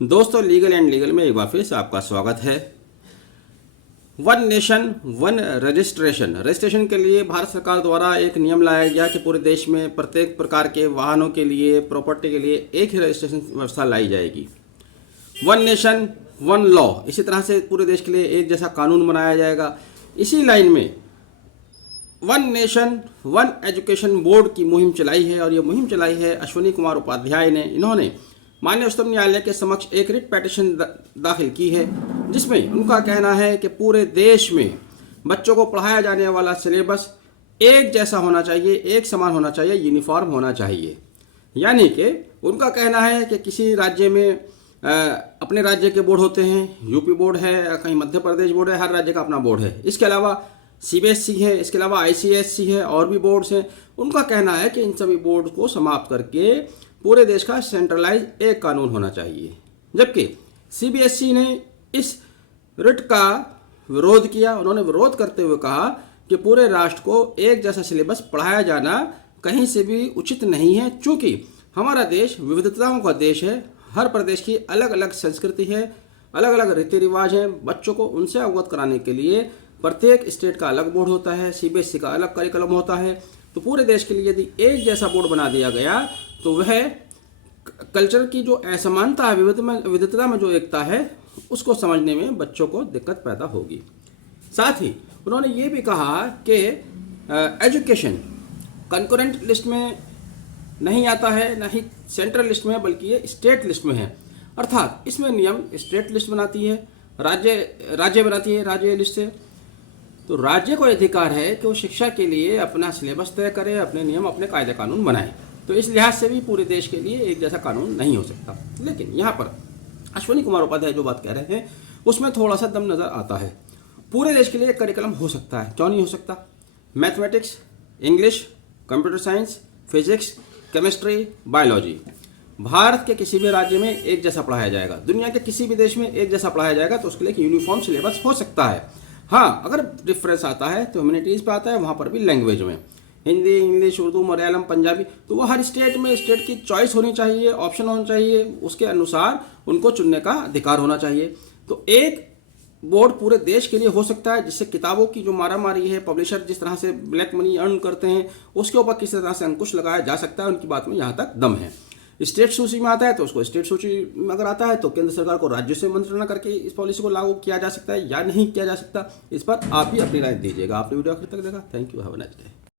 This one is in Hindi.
दोस्तों, लीगल एंड लीगल में एक बार फिर से आपका स्वागत है। वन नेशन वन रजिस्ट्रेशन के लिए भारत सरकार द्वारा एक नियम लाया गया कि पूरे देश में प्रत्येक प्रकार के वाहनों के लिए, प्रॉपर्टी के लिए एक ही रजिस्ट्रेशन व्यवस्था लाई जाएगी। वन नेशन वन लॉ, इसी तरह से पूरे देश के लिए एक जैसा कानून बनाया जाएगा। इसी लाइन में one nation one education board की मुहिम चलाई है और ये मुहिम चलाई है अश्विनी कुमार उपाध्याय ने। इन्होंने माननीय उच्चतम न्यायालय के समक्ष एक रिट पेटिशन दाखिल की है, जिसमें उनका कहना है कि पूरे देश में बच्चों को पढ़ाया जाने वाला सिलेबस एक जैसा होना चाहिए, एक समान होना चाहिए, यूनिफॉर्म होना चाहिए। यानी कि उनका कहना है कि किसी राज्य में अपने राज्य के बोर्ड होते हैं, यूपी बोर्ड है, कहीं मध्य प्रदेश बोर्ड है, हर राज्य का अपना बोर्ड है। इसके अलावा सीबीएसई है, इसके अलावा आईसीएसई है और भी बोर्ड्स हैं। उनका कहना है कि इन सभी बोर्ड को समाप्त करके पूरे देश का सेंट्रलाइज एक कानून होना चाहिए। जबकि सीबीएसई ने इस रिट का विरोध किया। उन्होंने विरोध करते हुए कहा कि पूरे राष्ट्र को एक जैसा सिलेबस पढ़ाया जाना कहीं से भी उचित नहीं है, चूँकि हमारा देश विविधताओं का देश है। हर प्रदेश की अलग अलग संस्कृति है, अलग अलग रीति रिवाज हैं। बच्चों को उनसे अवगत कराने के लिए प्रत्येक स्टेट का अलग बोर्ड होता है, सीबीएसई का अलग करिकुलम होता है। तो पूरे देश के लिए यदि एक जैसा बोर्ड बना दिया गया तो वह कल्चर की जो असमानता है, विविधता में जो एकता है, उसको समझने में बच्चों को दिक्कत पैदा होगी। साथ ही उन्होंने ये भी कहा कि एजुकेशन कंकरेंट लिस्ट में नहीं आता है, ना ही सेंट्रल लिस्ट में, बल्कि ये स्टेट लिस्ट में है। अर्थात इसमें नियम स्टेट लिस्ट बनाती है, राज्य बनाती है राज्य लिस्ट से। तो राज्य को अधिकार है कि वो शिक्षा के लिए अपना सिलेबस तय करे, अपने नियम, अपने कायदे कानून बनाए। तो इस लिहाज से भी पूरे देश के लिए एक जैसा कानून नहीं हो सकता। लेकिन यहाँ पर अश्विनी कुमार उपाध्याय जो बात कह रहे हैं उसमें थोड़ा सा दम नज़र आता है। पूरे देश के लिए एक करिकुलम हो सकता है, क्यों नहीं हो सकता। Mathematics, English, computer science, physics, chemistry, biology Bharat के किसी भी राज्य में एक जैसा पढ़ाया जाएगा। दुनिया के किसी भी देश में एक जैसा पढ़ाया जाएगा, तो उसके लिए एक यूनिफॉर्म सिलेबस हो सकता है। हाँ, अगर डिफरेंस आता है तो ह्यूमैनिटीज़ पे आता है, वहाँ पर भी लैंग्वेज में हिंदी, इंग्लिश, उर्दू, मलयालम, पंजाबी। तो वो हर स्टेट में स्टेट की चॉइस होनी चाहिए, ऑप्शन होना चाहिए, उसके अनुसार उनको चुनने का अधिकार होना चाहिए। तो एक बोर्ड पूरे देश के लिए हो सकता है, जिससे किताबों की जो मारामारी है, पब्लिशर जिस तरह से ब्लैक मनी अर्न करते हैं, उसके ऊपर किसी तरह से अंकुश लगाया जा सकता है। उनकी बात में यहाँ तक दम है। स्टेट सूची में आता है तो उसको स्टेट सूची में अगर आता है तो केंद्र सरकार को राज्य से मंत्रणा करके इस पॉलिसी को लागू किया जा सकता है या नहीं किया जा सकता। इस पर आप भी अपनी राय दीजिएगा। आपने वीडियो आखिर तक देखा। Thank you, have a nice day.